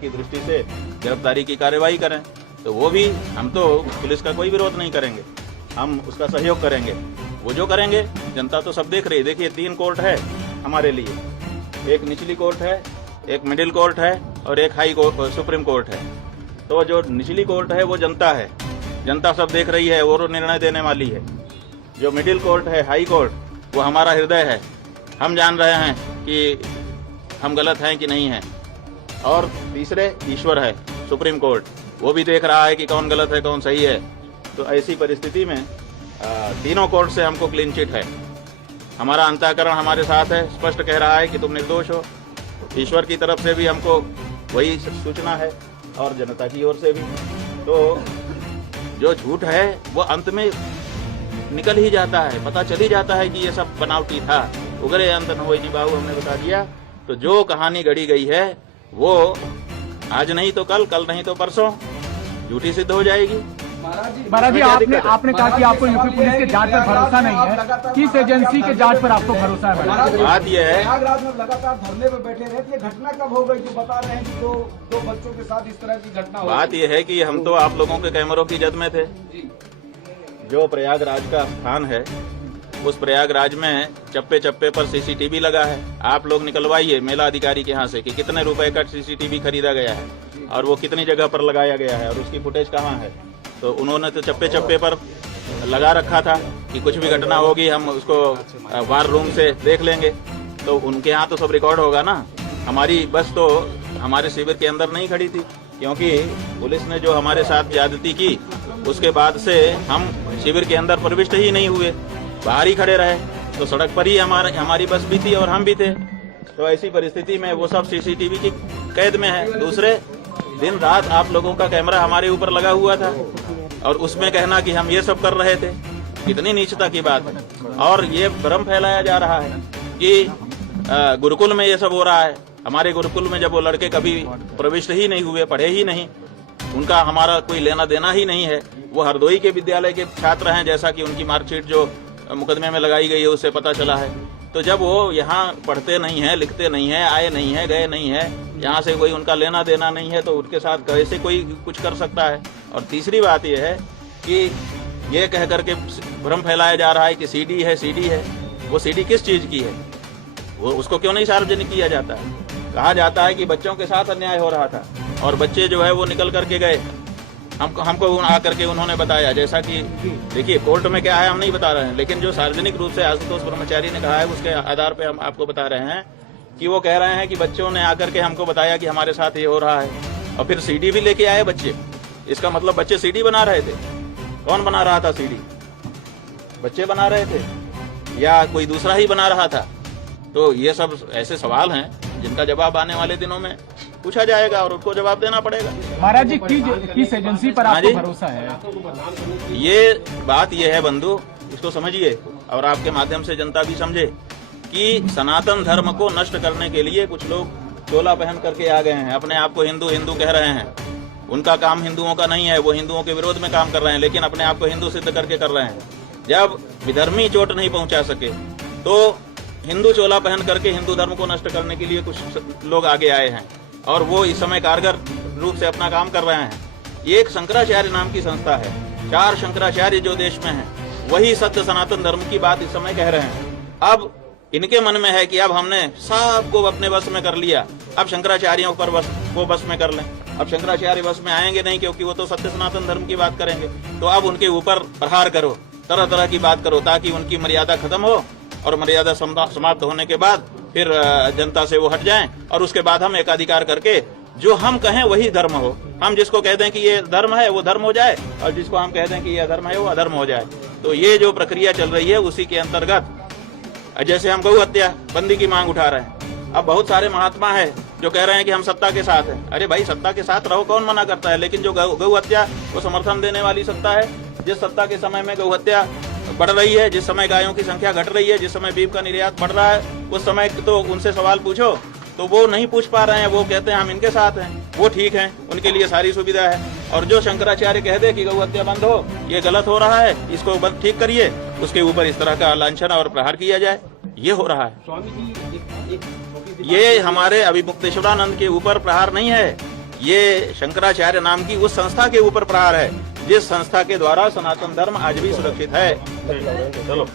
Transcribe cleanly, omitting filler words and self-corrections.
की दृष्टि से गिरफ्तारी की कार्यवाही करें, तो वो भी हम तो पुलिस का कोई विरोध नहीं करेंगे, हम उसका सहयोग करेंगे। वो जो करेंगे जनता तो सब देख रही है। देखिए 3 कोर्ट है हमारे लिए, एक निचली कोर्ट है, एक मिडिल कोर्ट है और एक हाई कोर्ट सुप्रीम कोर्ट है। तो जो निचली कोर्ट है वो जनता है, जनता सब देख रही है, वो निर्णय देने वाली है। जो मिडिल कोर्ट है, हाई कोर्ट, वो हमारा हृदय है, हम जान रहे हैं कि हम गलत हैं कि नहीं हैं। और तीसरे ईश्वर है, सुप्रीम कोर्ट, वो भी देख रहा है कि कौन गलत है कौन सही है। तो ऐसी परिस्थिति में तीनों कोर्ट से हमको क्लीन चिट है। हमारा अंतःकरण हमारे साथ है, स्पष्ट कह रहा है कि तुम निर्दोष हो। ईश्वर की तरफ से भी हमको वही सूचना है और जनता की ओर से भी। तो जो झूठ है वो अंत में निकल ही जाता है, पता चल ही जाता है कि ये सब बनावटी था। उगरे अंत न होई जी बाबू, हमने बता दिया। तो जो कहानी गढ़ी गई है वो आज नहीं तो कल, कल नहीं तो परसों झूठी सिद्ध हो जाएगी। महाराज जी, आपने कहा कि आपको यूपी पुलिस के जांच पर भरोसा नहीं है, किस एजेंसी के जांच पर आपको भरोसा है? बात यह है, प्रयागराज में लगातार धरने पे बैठे रहे, ये घटना कब हो गई जो बता रहे हैं कि दो बच्चों के साथ इस तरह की घटना हो? बात यह है कि हम तो आप लोगों के कैमरों की जद में थे। जो प्रयागराज का स्थान है, उस प्रयागराज में चप्पे चप्पे पर सीसीटीवी लगा है। आप लोग निकलवाइए मेला अधिकारी के यहाँ से कि कितने रुपए का सीसीटीवी खरीदा गया है और वो कितनी जगह पर लगाया गया है और उसकी फुटेज कहाँ है। तो उन्होंने तो चप्पे चप्पे पर लगा रखा था कि कुछ भी घटना होगी हम उसको वार रूम से देख लेंगे। तो उनके यहाँ तो सब रिकॉर्ड होगा ना। हमारी बस तो हमारे शिविर के अंदर नहीं खड़ी थी, क्योंकि पुलिस ने जो हमारे साथ ज्यादती की उसके बाद से हम शिविर के अंदर प्रविष्ट ही नहीं हुए, बाहर ही खड़े रहे। तो सड़क पर ही हमारी बस भी थी और हम भी थे। तो ऐसी परिस्थिति में वो सब सीसीटीवी की कैद में है। दूसरे दिन रात आप लोगों का कैमरा हमारे ऊपर लगा हुआ था और उसमें कहना कि हम ये सब कर रहे थे, कितनी नीचता की बात है। और ये भ्रम फैलाया जा रहा है कि गुरुकुल में ये सब हो रहा है। हमारे गुरुकुल में जब वो लड़के कभी प्रविष्ट ही नहीं हुए, पढ़े ही नहीं, उनका हमारा कोई लेना देना ही नहीं है। वो हरदोई के विद्यालय के छात्र हैं, जैसा कि उनकी मार्कशीट जो मुकदमे में लगाई गई है उससे पता चला है। तो जब वो यहाँ पढ़ते नहीं है, लिखते नहीं है, आए नहीं है, गए नहीं है, यहाँ से कोई उनका लेना देना नहीं है, तो उनके साथ कैसे कोई कुछ कर सकता है। और तीसरी बात यह है कि ये कह करके भ्रम फैलाया जा रहा है कि सीडी है, सीडी है। वो सीडी किस चीज की है, वो उसको क्यों नहीं सार्वजनिक किया जाता है? कहा जाता है कि बच्चों के साथ अन्याय हो रहा था और बच्चे जो है वो निकल करके गए, हमको आकर के उन्होंने बताया। जैसा कि देखिए कोर्ट में क्या है हम नहीं बता रहे हैं, लेकिन जो सार्वजनिक रूप से आशुतोष ब्रह्मचारी ने कहा है उसके आधार पे हम आपको बता रहे हैं कि वो कह रहे हैं कि बच्चों ने आकर के हमको बताया कि हमारे साथ ये हो रहा है और फिर सीडी भी लेके आए बच्चे। इसका मतलब बच्चे सीडी बना रहे थे। कौन बना रहा था सीडी? बच्चे बना रहे थे या कोई दूसरा ही बना रहा था? तो ये सब ऐसे सवाल हैं जिनका जवाब आने वाले दिनों में पूछा जाएगा और उसको जवाब देना पड़ेगा। महाराज जी, किस एजेंसी पर आपको भरोसा है? ये बात ये है बंधु, इसको समझिए और आपके माध्यम से जनता भी समझे कि सनातन धर्म को नष्ट करने के लिए कुछ लोग चोला पहन करके आ गए हैं। अपने आप को हिंदू हिंदू कह रहे हैं। उनका काम हिंदुओं का नहीं है, वो हिंदुओं के विरोध में काम कर रहे हैं, लेकिन अपने आप को हिंदू सिद्ध करके कर रहे हैं। जब विधर्मी चोट नहीं पहुंचा सके तो हिंदू चोला पहन करके हिंदू धर्म को नष्ट करने के लिए कुछ लोग आगे आए हैं और वो इस समय कारगर रूप से अपना काम कर रहे हैं। एक शंकराचार्य नाम की संस्था है, 4 शंकराचार्य जो देश में हैं, वही सत्य सनातन धर्म की बात इस समय कह रहे हैं। अब इनके मन में है कि अब हमने सबको अपने बस में कर लिया, अब शंकराचार्यों पर वो बस में कर लें। अब शंकराचार्य बस में आएंगे नहीं, क्योंकि वो तो सत्य सनातन धर्म की बात करेंगे। तो अब उनके ऊपर प्रहार करो, तरह तरह की बात करो, ताकि उनकी मर्यादा खत्म हो और मर्यादा समाप्त होने के बाद फिर जनता से वो हट जाएं और उसके बाद हम एकाधिकार करके जो हम कहें वही धर्म हो। हम जिसको कह दें कि ये धर्म है वो धर्म हो जाए और जिसको हम कह दें कि ये अधर्म है वो अधर्म हो जाए। तो ये जो प्रक्रिया चल रही है उसी के अंतर्गत जैसे हम गौ हत्या बंदी की मांग उठा रहे हैं। अब बहुत सारे महात्मा है जो कह रहे हैं कि हम सत्ता के साथ हैं। अरे भाई, सत्ता के साथ रहो, कौन मना करता है? लेकिन जो गौ हत्या को समर्थन देने वाली सत्ता है, जिस सत्ता के समय में गौ हत्या बढ़ रही है, जिस समय गायों की संख्या घट रही है, जिस समय बीफ का निर्यात बढ़ रहा है, उस समय तो उनसे सवाल पूछो तो वो नहीं पूछ पा रहे हैं। वो कहते हैं हम इनके साथ हैं, वो ठीक हैं, उनके लिए सारी सुविधा है। और जो शंकराचार्य कह दे कि गौ हत्या बंद हो, ये गलत हो रहा है, इसको बंद ठीक करिए, उसके ऊपर इस तरह का लांछन और प्रहार किया जाए, ये हो रहा है। ये हमारे अभिमुक्तेश्वरानंद के ऊपर प्रहार नहीं है। ये शंकराचार्य नाम की उस संस्था के ऊपर प्रहार है जिस संस्था के द्वारा सनातन धर्म आज भी सुरक्षित है। चलो।